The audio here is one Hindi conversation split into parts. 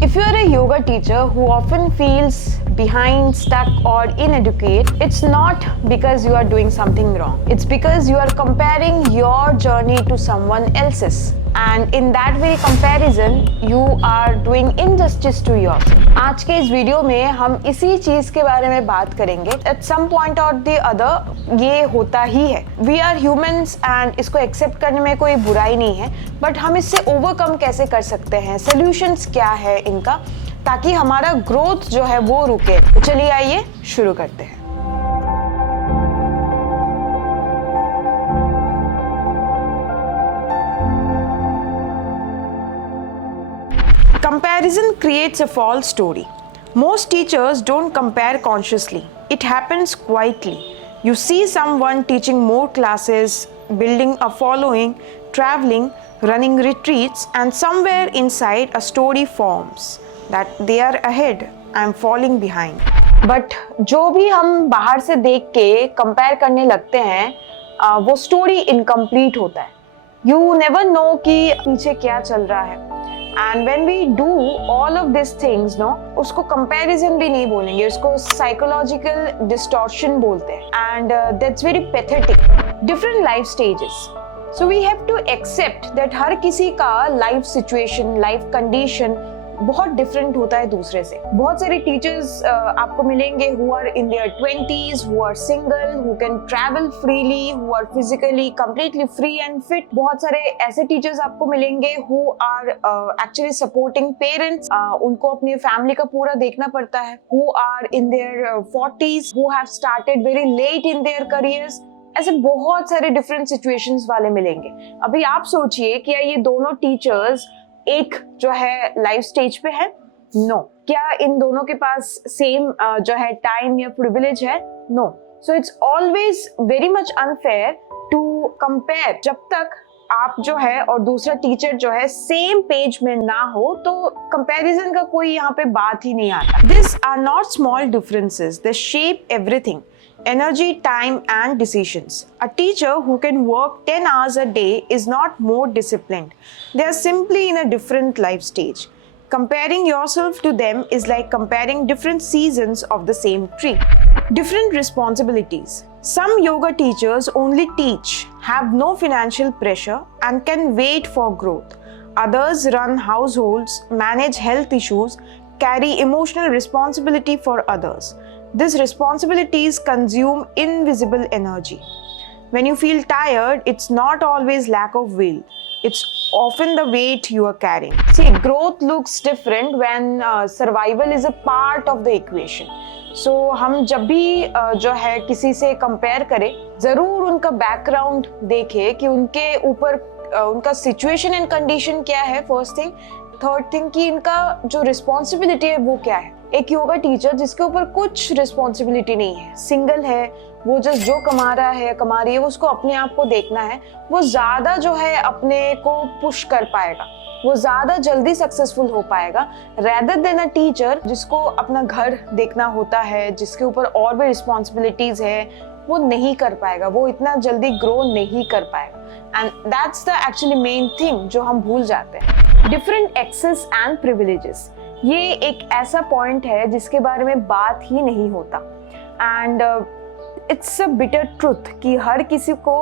If you are a yoga teacher who often feels behind, stuck, or inadequate, it's not because you are doing something wrong. It's because you are comparing your journey to someone else's. And in that very comparison, you are doing injustice to yourself. आज के इस वीडियो में हम इसी चीज के बारे में बात करेंगे. At some point or the other, ये होता ही है. We are humans and इसको एक्सेप्ट करने में कोई बुराई नहीं है, बट हम इससे ओवरकम कैसे कर सकते हैं, सॉल्यूशंस क्या है इनका, ताकि हमारा ग्रोथ जो है वो रुके. तो चलिए आइए शुरू करते हैं. Comparison creates a false story. Most teachers don't compare consciously. It happens quietly. You see someone teaching more classes, building a following, traveling, running retreats, and somewhere inside a story forms that they are ahead, I'm falling behind. But जो भी हम बाहर से देख के कंपेयर करने लगते हैं वो स्टोरी इनकम्प्लीट होता है. You never know कि पीछे क्या चल रहा है. And when we do all of these things, no, उसको comparison भी नहीं बोलेंगे, उसको psychological distortion बोलते हैं. And that's very pathetic. Different life stages. So we have to accept that हर किसी का life situation, life condition बहुत डिफरेंट होता है दूसरे से. बहुत सारे टीचर्स आपको मिलेंगे who are in their 20s, who are single, who can travel freely, who are physically completely free and fit. बहुत सारे ऐसे टीचर्स आपको मिलेंगे who are actually supporting parents, उनको अपनी फैमिली का पूरा देखना पड़ता है, who are in their 40s, who have started very late in their careers. ऐसे बहुत सारे डिफरेंट सिचुएशंस वाले मिलेंगे. अभी आप सोचिए कि ये दोनों टीचर्स एक जो है लाइफ स्टेज पे है. नो. क्या इन दोनों के पास सेम जो है टाइम या प्रिविलेज है? No. So it's always very much unfair to compare. जब तक आप जो है और दूसरा टीचर जो है सेम पेज में ना हो तो कंपैरिजन का कोई यहाँ पे बात ही नहीं आता. This are not small differences, they shape everything. Energy, time, and decisions. A teacher who can work 10 hours a day is not more disciplined. They are simply in a different life stage. Comparing yourself to them is like comparing different seasons of the same tree. Different responsibilities. Some yoga teachers only teach, have no financial pressure, and can wait for growth. Others run households, manage health issues, carry emotional responsibility for others. These responsibilities consume invisible energy. When you feel tired, it's not always lack of will. It's often the weight you are carrying. See, growth looks different when survival is a part of the equation. So, हम जब भी जो है किसी से कंपेयर करें, जरूर उनका बैकग्राउंड देखें कि उनके ऊपर उनका सिचुएशन एंड कंडीशन क्या है. First thing. थर्ड थिंग कि इनका जो रिस्पॉन्सिबिलिटी है वो क्या है. एक योगा टीचर जिसके ऊपर कुछ रिस्पॉन्सिबिलिटी नहीं है, सिंगल है, वो जस्ट जो कमा रहा है कमा रही है, उसको अपने आप को देखना है, वो ज्यादा जो है अपने को पुश कर पाएगा, वो ज्यादा जल्दी सक्सेसफुल हो पाएगा रेदर देन अ टीचर जिसको अपना घर देखना होता है, जिसके ऊपर और भी रिस्पॉन्सिबिलिटीज है, वो नहीं कर पाएगा, वो इतना जल्दी ग्रो नहीं कर पाएगा. And that's the actually main thing जो हम भूल जाते हैं. डिफरेंट एक्सेस एंड प्रिविलेजेस, ये एक ऐसा पॉइंट है जिसके बारे में बात ही नहीं होता. And it's a bitter truth कि हर किसी को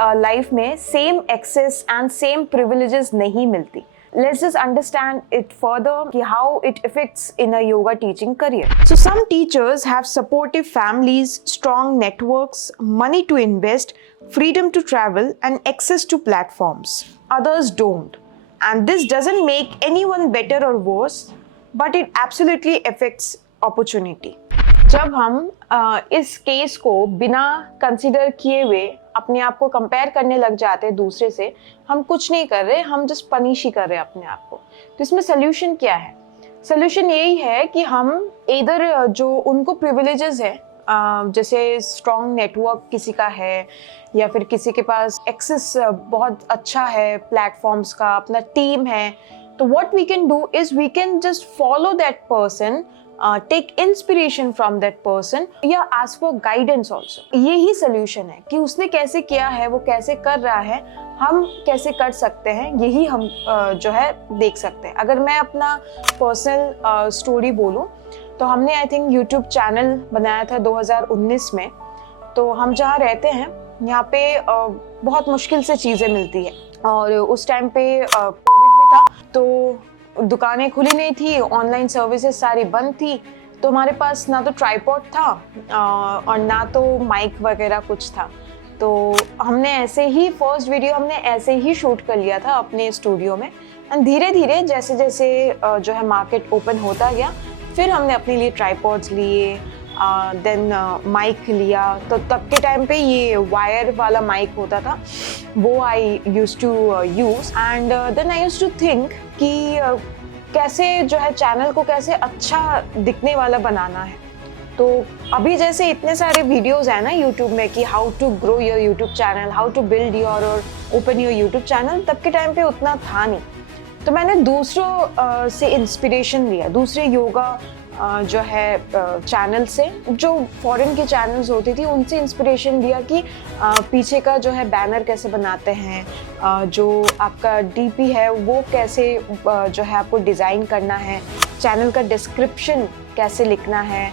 लाइफ में same access and same privileges नहीं मिलती. Let's just understand it further कि how it affects in a yoga teaching career. So some teachers have supportive families, strong networks, money to invest, freedom to travel, and access to platforms. Others don't. And this doesn't make anyone better or worse, but it absolutely affects opportunity. जब हम इस केस को बिना कंसिडर किए हुए अपने आप को कंपेयर करने लग जाते हैं दूसरे से, हम कुछ नहीं कर रहे, हम जस्ट पनिश ही कर रहे हैं अपने आप को. तो इसमें सोल्यूशन क्या है? सोल्यूशन यही है कि हम इधर जो उनको प्रिविलेजेस है, जैसे स्ट्रॉन्ग नेटवर्क किसी का है या फिर किसी के पास एक्सेस बहुत अच्छा है प्लेटफॉर्म्स का, अपना टीम है, तो what we can do is we can just follow that person take inspiration from that person या आस्क फॉर गाइडेंस ऑल्सो। यही सोल्यूशन है कि उसने कैसे किया है, वो कैसे कर रहा है, हम कैसे कर सकते हैं, यही हम जो है देख सकते हैं। अगर मैं अपना पर्सनल स्टोरी बोलूँ तो हमने आई थिंक यूट्यूब चैनल बनाया था 2019 में। तो हम जहाँ रहते हैं यहाँ पे बहुत मुश्किल से चीज़ें मिलती है और उस टाइम पे कोविड भी था, तो दुकानें खुली नहीं थी, ऑनलाइन सर्विसेज सारी बंद थी, तो हमारे पास ना तो ट्राइपॉड था और ना तो माइक वगैरह कुछ था। तो हमने ऐसे ही फर्स्ट वीडियो हमने ऐसे ही शूट कर लिया था अपने स्टूडियो में। एंड धीरे धीरे जैसे जैसे जो है मार्केट ओपन होता गया, फिर हमने अपने लिए ट्राइपॉड्स लिए, देन माइक लिया। तो तब के टाइम पे ये वायर वाला माइक होता था, वो I used to use. And then I used to think कि कैसे जो है चैनल को कैसे अच्छा दिखने वाला बनाना है। तो अभी जैसे इतने सारे वीडियोस हैं ना यूट्यूब में कि how to grow your YouTube channel, how to build your और ओपन योर यूट्यूब चैनल, तब के टाइम पे उतना था नहीं। तो मैंने दूसरों से इंस्पिरेशन लिया, दूसरे योगा जो है चैनल से, जो फॉरेन के चैनल्स होती थी उनसे इंस्पिरेशन लिया कि पीछे का जो है बैनर कैसे बनाते हैं, जो आपका डीपी है वो कैसे जो है आपको डिज़ाइन करना है, चैनल का डिस्क्रिप्शन कैसे लिखना है,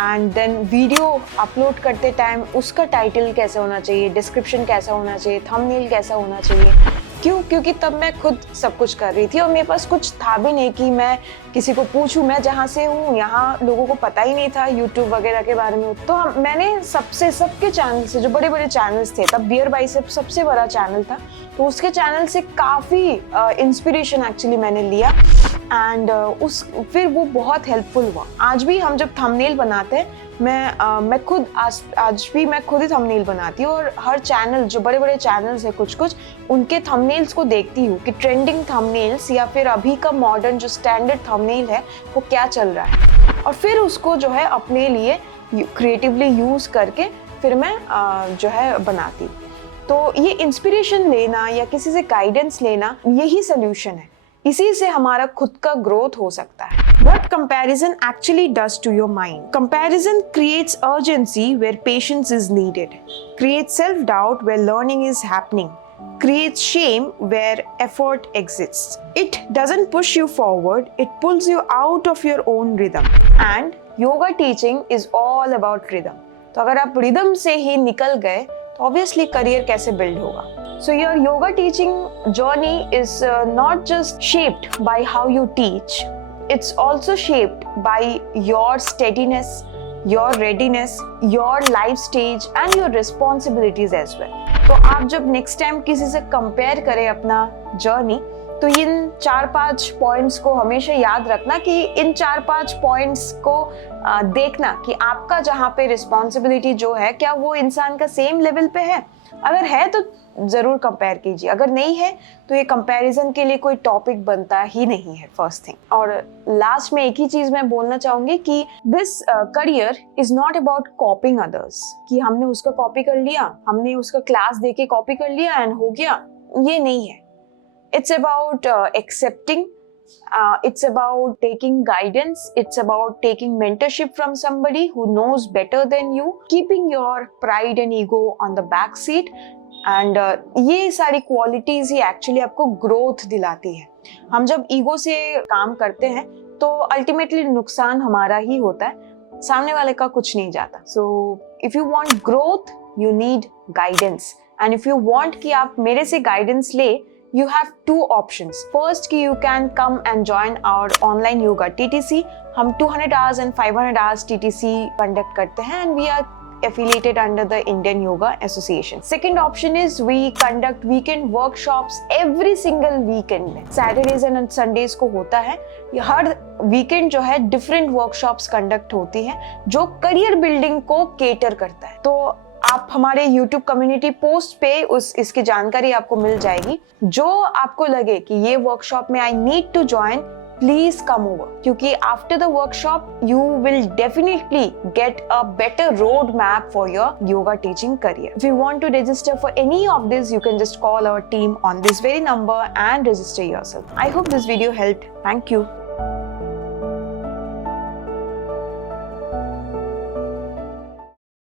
एंड देन वीडियो अपलोड करते टाइम उसका टाइटल कैसे होना चाहिए, डिस्क्रिप्शन कैसा होना चाहिए, थंबनेल कैसा होना चाहिए। क्यों? क्योंकि तब मैं खुद सब कुछ कर रही थी और मेरे पास कुछ था भी नहीं कि मैं किसी को पूछूं। मैं जहाँ से हूँ यहाँ लोगों को पता ही नहीं था यूट्यूब वगैरह के बारे में। तो मैंने सबके चैनल से, जो बड़े बड़े चैनल्स थे तब, बियर बाइसेप सबसे बड़ा चैनल था, तो उसके चैनल से काफ़ी इंस्पिरेशन एक्चुअली मैंने लिया। एंड फिर वो बहुत हेल्पफुल हुआ। आज भी हम जब थंबनेल बनाते हैं, मैं खुद आज भी मैं खुद ही थंबनेल बनाती हूँ और हर चैनल, जो बड़े बड़े चैनल्स हैं कुछ उनके थंबनेल्स को देखती हूँ कि ट्रेंडिंग थंबनेल्स या फिर अभी का मॉडर्न जो स्टैंडर्ड थंबनेल है वो क्या चल रहा है, और फिर उसको जो है अपने लिए क्रिएटिवली यूज़ करके फिर मैं जो है बनाती हूँ। तो ये इंस्पिरेशन लेना या किसी से गाइडेंस लेना, यही सोल्यूशन है। इसी से हमारा खुद का ग्रोथ हो सकता है। What comparison actually does to your mind? Comparison creates urgency where patience is needed, creates self-doubt where learning is happening, creates shame where effort exists. It doesn't push you forward, it pulls you out of your own rhythm. And yoga teaching is all about rhythm. तो अगर आप rhythm से ही निकल गए तो obviously career कैसे build होगा? So your yoga teaching journey is not just shaped by how you teach, it's also shaped by your steadiness, your readiness, your life stage and your responsibilities as well. तो आप जब next time किसी से compare करें अपना journey, तो इन 4-5 पॉइंट्स को हमेशा याद रखना कि इन 4-5 पॉइंट्स को देखना कि आपका जहाँ पे रिस्पॉन्सिबिलिटी जो है, क्या वो इंसान का सेम लेवल पे है। अगर है तो ज़रूर कंपेयर कीजिए, अगर नहीं है तो ये कंपैरिजन के लिए कोई टॉपिक बनता ही नहीं है, फर्स्ट थिंग। और लास्ट में एक ही चीज़ मैं बोलना चाहूँगी कि this career is not about कॉपिंग others, कि हमने उसका कॉपी कर लिया, हमने उसका क्लास दे के कॉपी कर लिया एंड हो गया, ये नहीं है। It's about accepting, it's about taking guidance, it's about taking mentorship from somebody who knows better than you, keeping your pride and ego on the back seat, and ये सारी qualities ही actually आपको growth दिलाती है। हम जब ego से काम करते हैं तो ultimately नुकसान हमारा ही होता है, सामने वाले का कुछ नहीं जाता। So if you want growth, you need guidance, and if you want कि आप मेरे से guidance ले, you have two options. First कि you can come and join our online yoga TTC. हम 200 hours and 500 hours TTC conduct करते हैं and we are affiliated under the Indian Yoga Association. Second option is we conduct weekend workshops every single weekend में, Saturdays and Sundays को होता है। हर weekend जो है different workshops conduct होती हैं जो career building को cater करता है। तो आप हमारे YouTube कम्युनिटी पोस्ट पे इसकी जानकारी आपको मिल जाएगी। जो आपको लगे कि ये वर्कशॉप में I need to join, please come over, क्योंकि after the workshop you will definitely get a better road map for your yoga teaching career. If you want to register for any of this, you can just call our team on this very number and register yourself. I hope this video helped. Thank you.